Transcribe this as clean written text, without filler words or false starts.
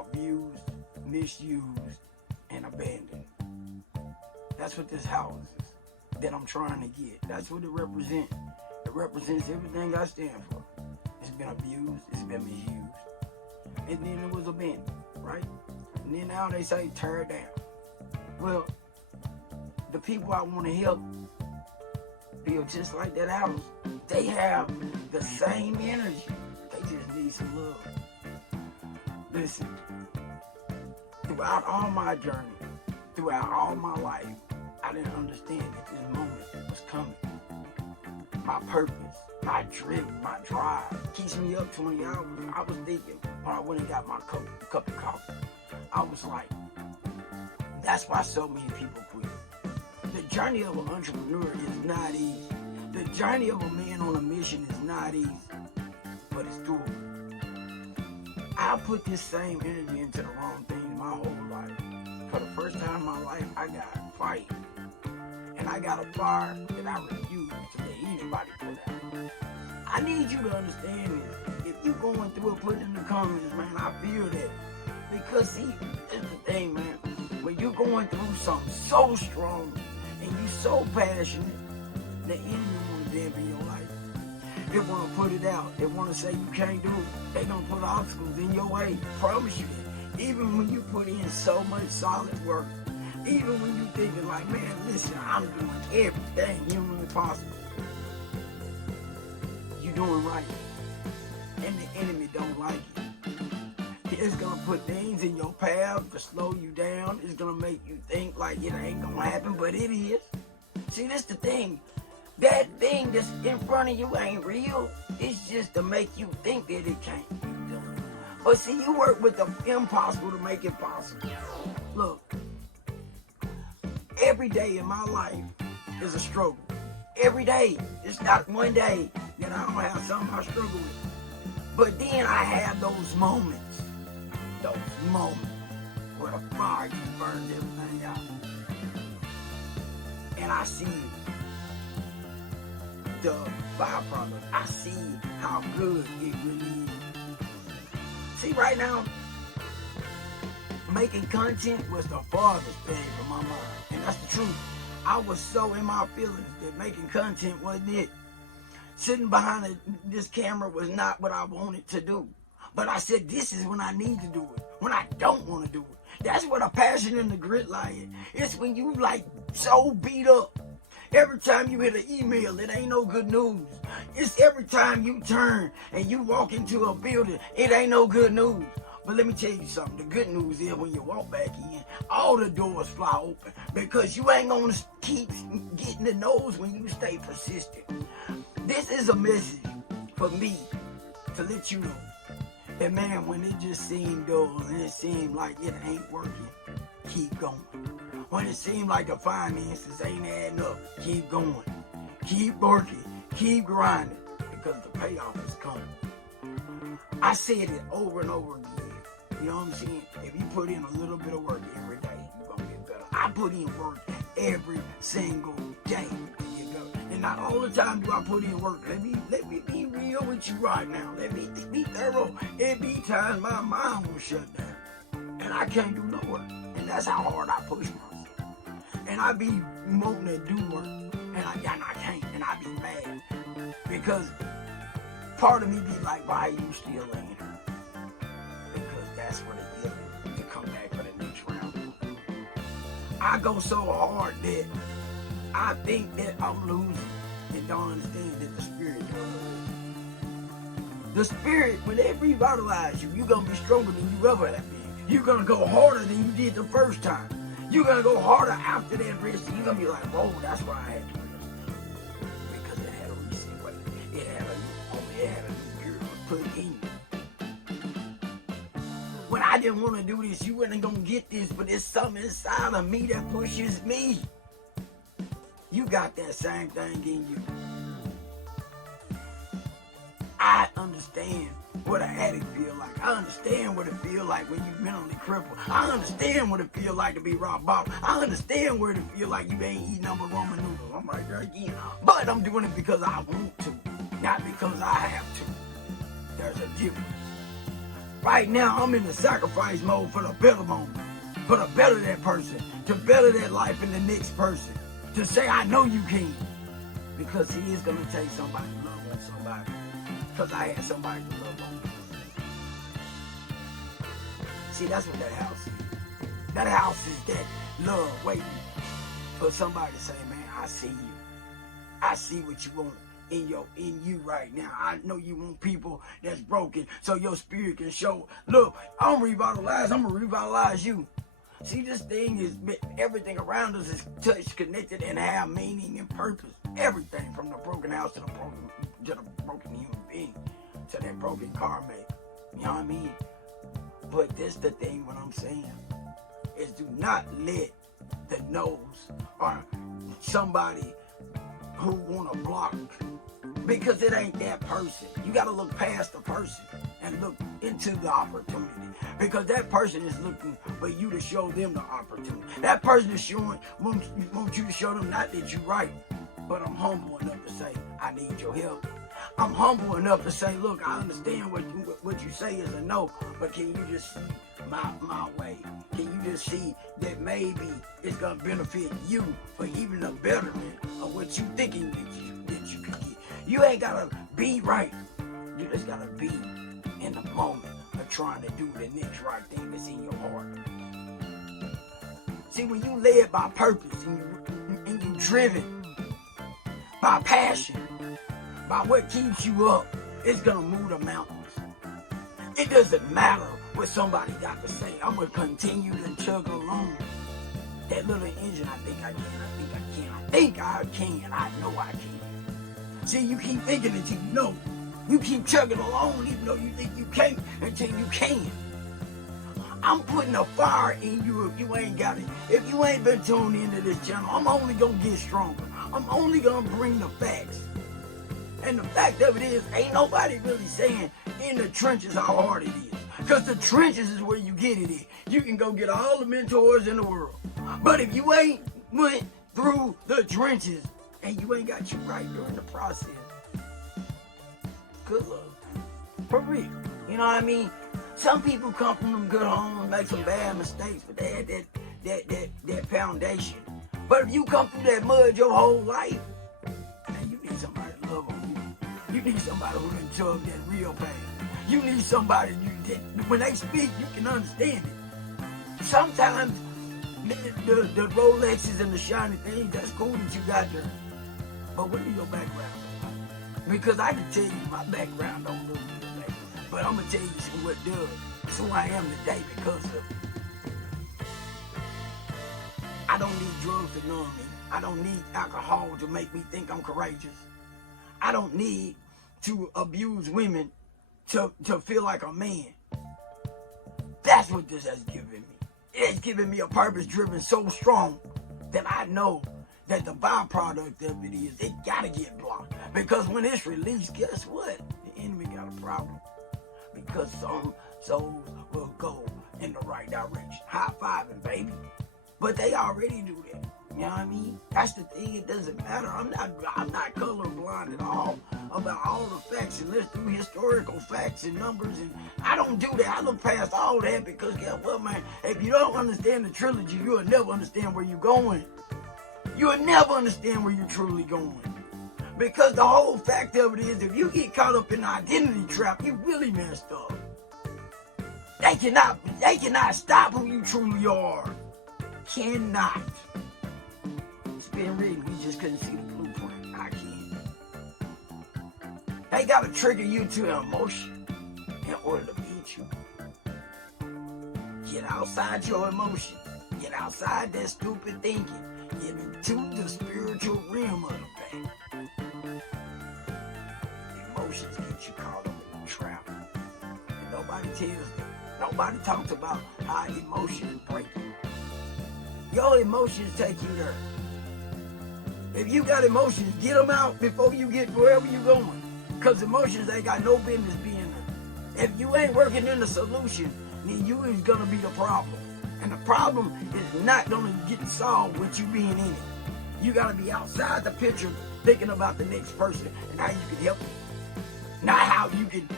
abused, misused, and abandoned. That's what this house is that I'm trying to get. That's what it represents. It represents everything I stand for. It's been abused, it's been misused, and then it was abandoned, right? And then now they say tear it down. Well, the people I want to help build just like that house, they have the same energy. They just need some love. Listen, throughout all my journey, throughout all my life, I didn't understand that this moment was coming. My purpose, my dream, my drive keeps me up 20 hours. I was thinking when I went and got my cup of coffee, I was like, that's why so many people quit. The journey of an entrepreneur is not easy. The journey of a man on a mission is not easy, but it's doable. I put this same energy into the wrong things my whole life. For the first time in my life, I got a fight. And I got a fire that I refuse to let anybody put out. I need you to understand this. If you're going through it, put it in the comments, man. I feel that. Because see, that's the thing, man. When you're going through something so strong and you so passionate, the enemy want to dampen your life. They want to put it out. They want to say you can't do it. They don't put obstacles in your way. Promise you that. Even when you put in so much solid work, even when you thinking like, man, listen, I'm doing everything humanly possible. You're doing right. And the enemy don't like it. It's gonna put things in your path to slow you down. It's gonna make you think like it ain't gonna happen, but it is. See, that's the thing. That thing that's in front of you ain't real. It's just to make you think that it can't be done. But see, you work with the impossible to make it possible. Look, every day in my life is a struggle. Every day. It's not one day that I don't have something I struggle with. But then I have those moments where the fire just burns everything out. And I see the byproduct. I see how good it really is. See, right now, making content was the farthest thing from my mind. And that's the truth. I was so in my feelings that making content wasn't it. Sitting behind this camera was not what I wanted to do. But I said, this is when I need to do it. When I don't want to do it. That's where the passion and the grit lie. It's when you like so beat up. Every time you hit an email, it ain't no good news. It's every time you turn and you walk into a building, it ain't no good news. But let me tell you something. The good news is when you walk back in, all the doors fly open. Because you ain't going to keep getting the nose when you stay persistent. This is a message for me to let you know that, man, when it just seemed dull and it seemed like it ain't working, keep going. When it seemed like the finances ain't adding up, keep going. Keep working. Keep grinding. Because the payoff is coming. I said it over and over again. You know what I'm saying? If you put in a little bit of work every day, you're going to get better. I put in work every single day to get better. And not all the time do I put in work. Let me be real with you right now. Let me be thorough. It be times my mind will shut down. And I can't do no work. And that's how hard I push myself. And I be wanting to do work. And I can't. And I be mad. Because part of me be like, why are you still laying here? Because that's where the healing to come back for the next round. I go so hard that I think that I'm losing and don't understand that the spirit does. The spirit, when they revitalize you, you're going to be stronger than you ever have been. You're going to go harder than you did the first time. You're going to go harder after that rest. You're going to be like, whoa, that's why I had to rest. Because it had a reset way. It had a new period put in you. When I didn't want to do this, you wasn't going to get this, but it's something inside of me that pushes me. You got that same thing in you. I understand what an addict feel like. I understand what it feel like when you mentally crippled. I understand what it feel like to be rock bottom. I understand what it feel like you ain't eating number ramen noodles. I'm right there again. But I'm doing it because I want to, not because I have to. There's a difference. Right now, I'm in the sacrifice mode for the better moment, for the better that person, to better that life in the next person, to say, I know you can. Because he is going to take somebody to love on somebody. Because I had somebody to love on. See, that's what that house is. That house is that love waiting for somebody to say, man, I see you. I see what you want in you right now. I know you want people that's broken so your spirit can show. Look, I'm going to revitalize you. See, this thing is, everything around us is touched, connected, and have meaning and purpose. Everything from the broken house to the broken human being, to that broken car maker. You know what I mean? But this the thing, what I'm saying, is do not let the nose or somebody who want to block, because it ain't that person. You got to look past the person and look into the opportunity, because that person is looking for you to show them the opportunity. That person is wants you to show them not that you're right, but I'm humble enough to say, I need your help. I'm humble enough to say, look, I understand what you say is a no, but can you just see my way? Can you just see that maybe it's going to benefit you for even a betterment of what you thinking that you could get? You ain't got to be right. You just got to be in the moment of trying to do the next right thing that's in your heart. See, when you led by purpose and you driven by passion, by what keeps you up, it's going to move the mountains. It doesn't matter what somebody got to say. I'm going to continue to chug along. That little engine, I think I know I can. See, you keep thinking until you know. You keep chugging along even though you think you can't until you can. I'm putting a fire in you if you ain't got it. If you ain't been tuned into this channel, I'm only going to get stronger. I'm only going to bring the facts. And the fact of it is, ain't nobody really saying in the trenches how hard it is. Because the trenches is where you get it in. You can go get all the mentors in the world. But if you ain't went through the trenches and you ain't got you right during the process, good luck. For real. You know what I mean? Some people come from them good homes and make some bad mistakes, but they had that foundation. But if you come through that mud your whole life, man, you need somebody to love on you. You need somebody who can chug that real pain. You need somebody that when they speak, you can understand it. Sometimes the Rolexes and the shiny things, that's cool that you got there. But what is your background? Because I can tell you my background don't look good, baby. But I'm going to tell you what does. It's who I am today because of it. I don't need drugs to numb me. I don't need alcohol to make me think I'm courageous. I don't need to abuse women to feel like a man. That's what this has given me. It has given me a purpose driven so strong that I know that the byproduct of it is it gotta get blocked. Because when it's released, guess what? The enemy got a problem. Because some souls will go in the right direction. High fiving, baby. But they already do that. You know what I mean? That's the thing. It doesn't matter. I'm not colorblind at all about all the facts and let's do historical facts and numbers. And I don't do that. I look past all that because guess what, man? If you don't understand the trilogy, you'll never understand where you're going. You'll never understand where you're truly going. Because the whole fact of it is, if you get caught up in the identity trap, you really messed up. They cannot stop who you truly are. Cannot. It's been written, we just couldn't see the blueprint. I can. They gotta trigger you to an emotion in order to beat you. Get outside your emotion. Get outside that stupid thinking. Get into the spiritual realm of the pain. Emotions get you caught up in the trap. And nobody tells them. Nobody talks about how emotions break you. Your emotions take you there. If you got emotions, get them out before you get wherever you're going. Because emotions ain't got no business being there. If you ain't working in the solution, then you is going to be the problem. And the problem is not going to get solved with you being in it. You got to be outside the picture thinking about the next person and how you can help them. Not how you can